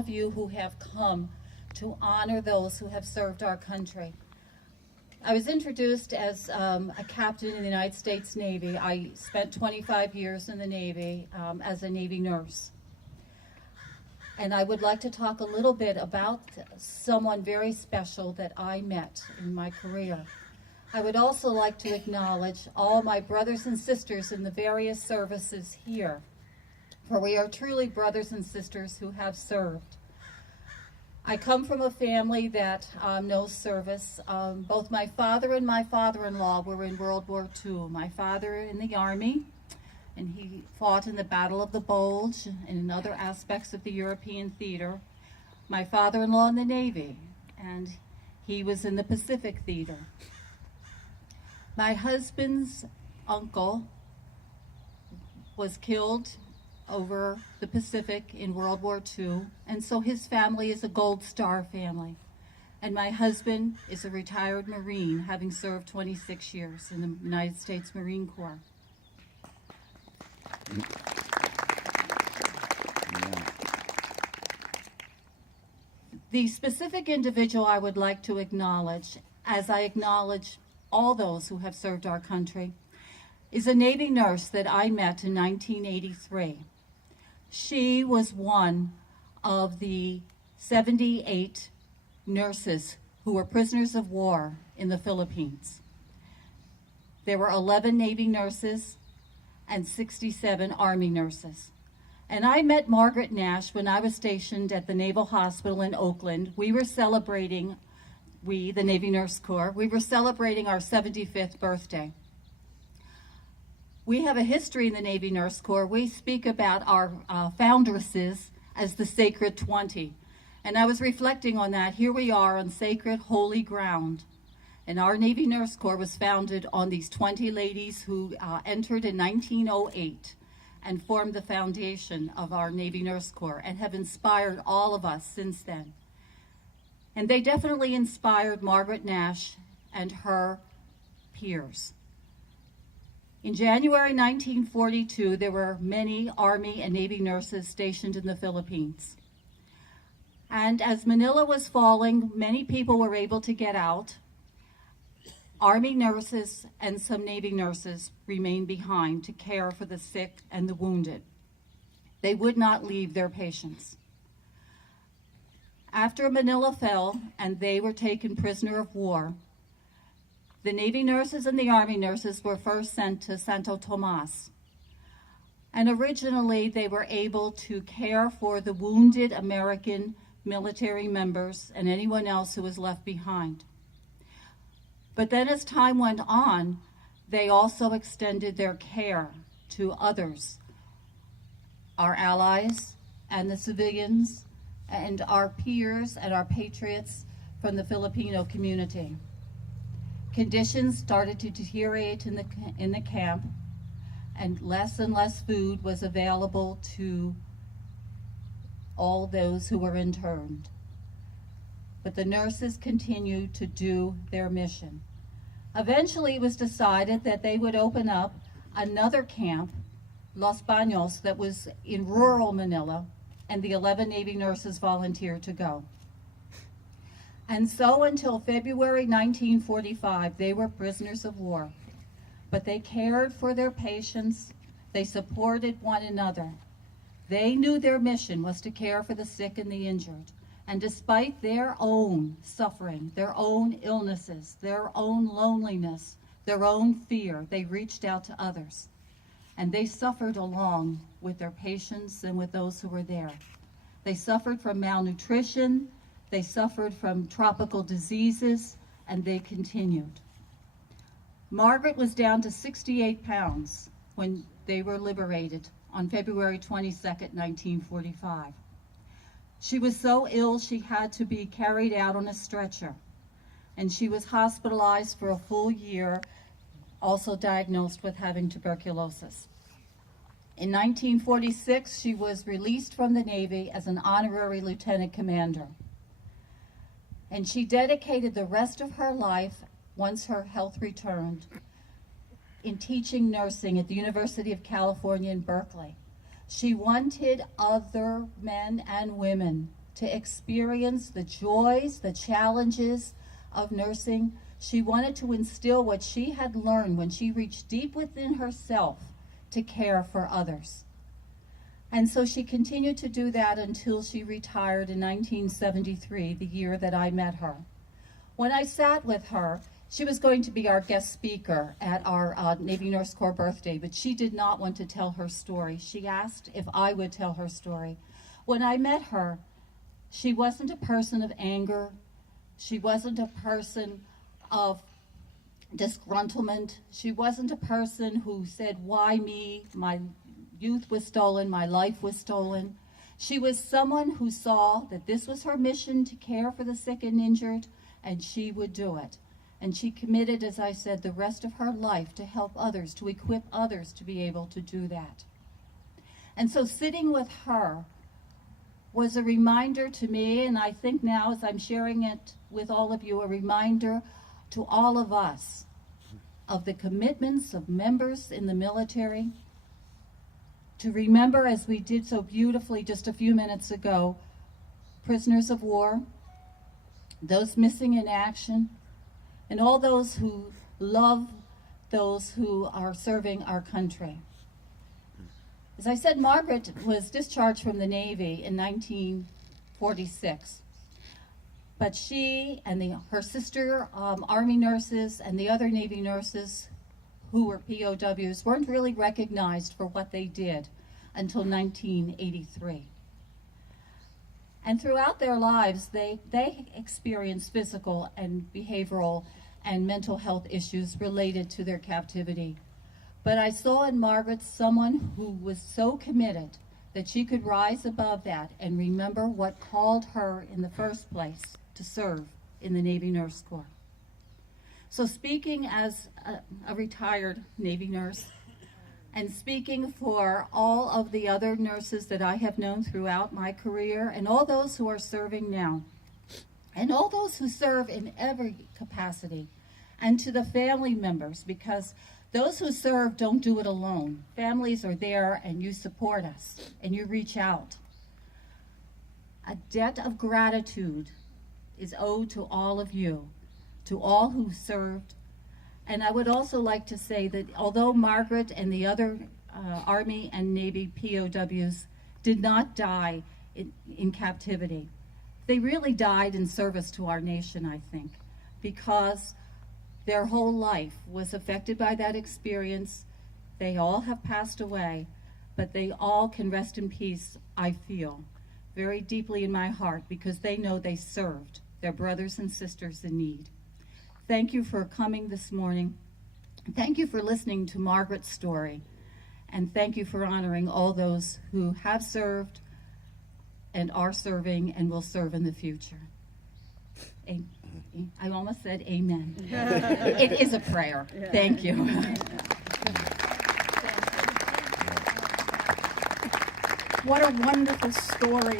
of you who have come to honor those who have served our country. I was introduced as a captain in the United States Navy. I spent 25 years in the Navy as a Navy nurse. And I would like to talk a little bit about someone very special that I met in my career. I would also like to acknowledge all my brothers and sisters in the various services here, for we are truly brothers and sisters who have served. I come from a family that knows service. Both my father and my father-in-law were in World War II. My father in the Army, and he fought in the Battle of the Bulge and in other aspects of the European theater. My father-in-law in the Navy, and he was in the Pacific theater. My husband's uncle was killed over the Pacific in World War II, and so his family is a Gold Star family. And my husband is a retired Marine, having served 26 years in the United States Marine Corps. The specific individual I would like to acknowledge, as I acknowledge all those who have served our country, is a Navy nurse that I met in 1983. She was one of the 78 nurses who were prisoners of war in the Philippines. There were 11 Navy nurses and 67 Army nurses. And I met Margaret Nash when I was stationed at the Naval Hospital in Oakland. We were celebrating, the Navy Nurse Corps, we were celebrating our 75th birthday. We have a history in the Navy Nurse Corps. We speak about our foundresses as the Sacred 20. And I was reflecting on that. Here we are on sacred, holy ground. And our Navy Nurse Corps was founded on these 20 ladies who entered in 1908 and formed the foundation of our Navy Nurse Corps and have inspired all of us since then. And they definitely inspired Margaret Nash and her peers. In January 1942, there were many Army and Navy nurses stationed in the Philippines. And as Manila was falling, many people were able to get out. Army nurses and some Navy nurses remained behind to care for the sick and the wounded. They would not leave their patients. After Manila fell and they were taken prisoner of war, the Navy nurses and the Army nurses were first sent to Santo Tomas. And originally they were able to care for the wounded American military members and anyone else who was left behind. But then as time went on, they also extended their care to others, our allies and the civilians and our peers and our patriots from the Filipino community. Conditions started to deteriorate in the camp, and less food was available to all those who were interned. But the nurses continued to do their mission. Eventually, it was decided that they would open up another camp, Los Baños, that was in rural Manila, and the 11 Navy nurses volunteered to go. And so until February 1945, they were prisoners of war. But they cared for their patients, they supported one another. They knew their mission was to care for the sick and the injured. And despite their own suffering, their own illnesses, their own loneliness, their own fear, they reached out to others. And they suffered along with their patients and with those who were there. They suffered from malnutrition, they suffered from tropical diseases, and they continued. Margaret was down to 68 pounds when they were liberated on February 22nd, 1945. She was so ill she had to be carried out on a stretcher, and she was hospitalized for a full year, also diagnosed with having tuberculosis. In 1946, she was released from the Navy as an honorary lieutenant commander. And she dedicated the rest of her life, once her health returned, in teaching nursing at the University of California in Berkeley. She wanted other men and women to experience the joys, the challenges of nursing. She wanted to instill what she had learned when she reached deep within herself to care for others. And so she continued to do that until she retired in 1973, the year that I met her. When I sat with her, she was going to be our guest speaker at our Navy Nurse Corps birthday, but she did not want to tell her story. She asked if I would tell her story. When I met her, she wasn't a person of anger. She wasn't a person of disgruntlement. She wasn't a person who said, why me? My youth was stolen, my life was stolen. She was someone who saw that this was her mission to care for the sick and injured, and she would do it. And she committed, as I said, the rest of her life to help others, to equip others to be able to do that. And so sitting with her was a reminder to me, and I think now as I'm sharing it with all of you, a reminder to all of us of the commitments of members in the military, to remember, as we did so beautifully just a few minutes ago, prisoners of war, those missing in action, and all those who love those who are serving our country. As I said, Margaret was discharged from the Navy in 1946. But she and her sister Army nurses and the other Navy nurses who were POWs weren't really recognized for what they did until 1983. And throughout their lives, they experienced physical and behavioral and mental health issues related to their captivity. But I saw in Margaret someone who was so committed that she could rise above that and remember what called her in the first place to serve in the Navy Nurse Corps. So speaking as a retired Navy nurse, and speaking for all of the other nurses that I have known throughout my career, and all those who are serving now, and all those who serve in every capacity, and to the family members, because those who serve don't do it alone. Families are there, and you support us, and you reach out. A debt of gratitude is owed to all of you, to all who served. And I would also like to say that although Margaret and the other Army and Navy POWs did not die in captivity, they really died in service to our nation, I think, because their whole life was affected by that experience. They all have passed away, but they all can rest in peace, I feel, very deeply in my heart, because they know they served their brothers and sisters in need. Thank you for coming this morning. Thank you for listening to Margaret's story. And thank you for honoring all those who have served and are serving and will serve in the future. I almost said amen. It is a prayer. Yeah. Thank you. What a wonderful story.